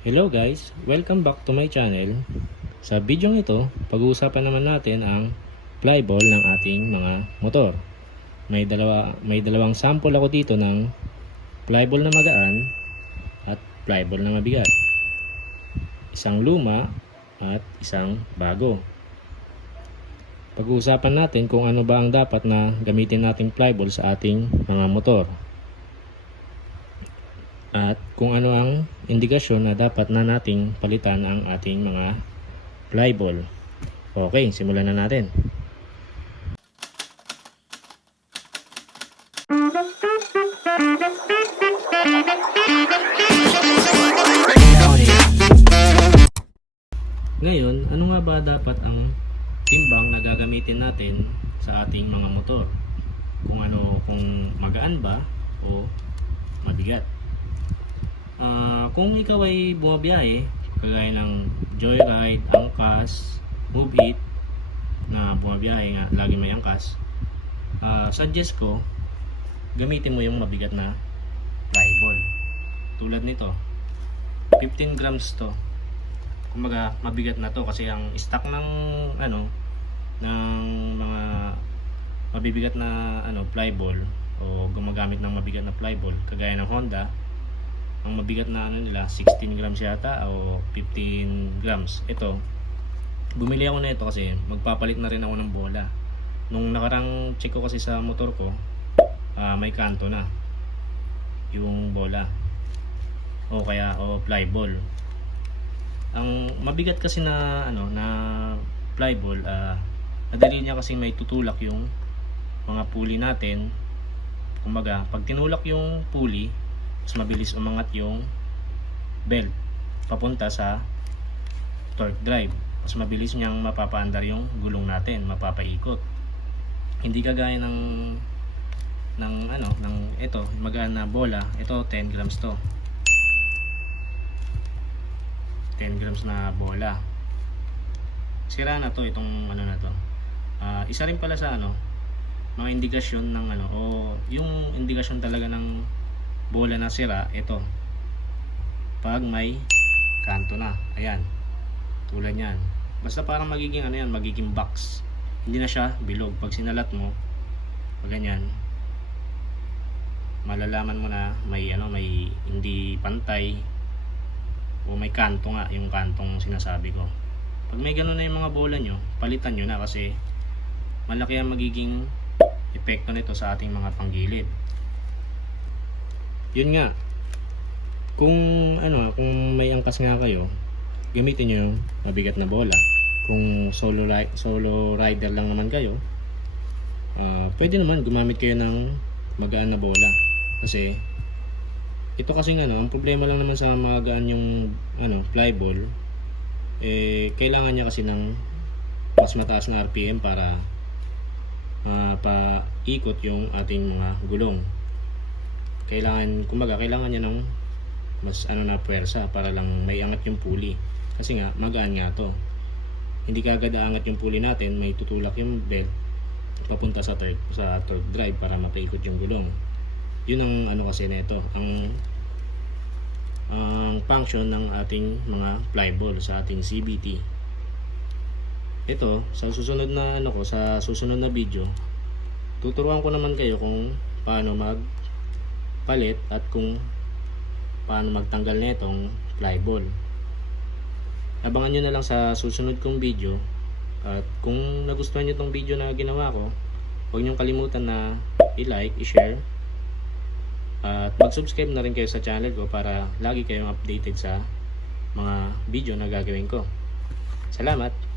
Hello guys, welcome back to my channel. Sa video ito, pag-uusapan naman natin ang flyball ng ating mga motor. May dalawang sample ako dito ng flyball na magaan at flyball na mabigat. Isang luma at isang bago. Pag-uusapan natin kung ano ba ang dapat na gamitin nating flyball sa ating mga motor. At kung ano ang indikasyon na dapat na nating palitan ang ating mga flyball. Okay, simulan na natin. Ngayon, ano nga ba dapat ang timbang na gagamitin natin sa ating mga motor? Kung magaan ba o mabigat? Kung ikaw ay bumabiyahe, kagaya ng joyride, angkas, move it, na bumabiyahe nga, lagi may angkas, suggest ko, gamitin mo yung mabigat na flyball. Tulad nito, 15 grams to. Kumbaga, mabigat na to kasi ang stock ng mga mabibigat na flyball o gumagamit ng mabigat na flyball, kagaya ng Honda, ang mabigat na nila 16 grams yata o 15 grams. Ito, bumili ako na ito kasi magpapalit na rin ako ng bola. Nung nakarang check ko kasi sa motor ko, may kanto na yung bola o flyball. Ang mabigat kasi na flyball, madali niya kasi may tutulak yung mga pulley natin. Kumbaga, pag tinulak yung pulley, mas mabilis umangat yung belt papunta sa torque drive. Mas mabilis niyang mapapaandar yung gulong natin, mapapaikot. Hindi kagaya ng ito, magaan na bola. Ito 10 grams to. 10 grams na bola. Sira na to itong na to. Isa rin pala sa mga indikasyon ng o yung indikasyon talaga ng bola na sira, ito. Pag may kanto na, ayan. Tulad niyan. Basta parang magiging magiging box. Hindi na siya bilog. Pag sinalat mo, pag ganyan, malalaman mo na may hindi pantay o may kanto nga, yung kantong sinasabi ko. Pag may ganun na yung mga bola nyo, palitan nyo na kasi malaki ang magiging epekto nito sa ating mga panggilid. Yun nga, kung may angkas nga kayo, gamitin nyo yung mabigat na bola. Kung solo rider lang naman kayo, pwede naman gumamit kayo ng magaan na bola. Kasi ito kasi ang problema lang naman sa magaan yung flyball, kailangan niya kasi ng mas mataas na RPM para paikot yung ating mga gulong. Kailangan niya ng mas na puwersa para lang may angat yung pulley. Kasi nga magaan nga to. Hindi kagad aangat yung pulley natin, may tutulak yung belt papunta sa torque drive para mapaikot yung gulong. Yun ang kasi nito, ang function ng ating mga flyball sa ating CVT. Ito, sa susunod na video, tuturuan ko naman kayo kung paano palit at kung paano magtanggal nitong flyball. Abangan nyo na lang sa susunod kong video. At kung nagustuhan nyo itong video na ginawa ko, huwag nyo kalimutan na i-like, i-share, at mag-subscribe na rin kayo sa channel ko para lagi kayong updated sa mga video na gagawin ko. Salamat!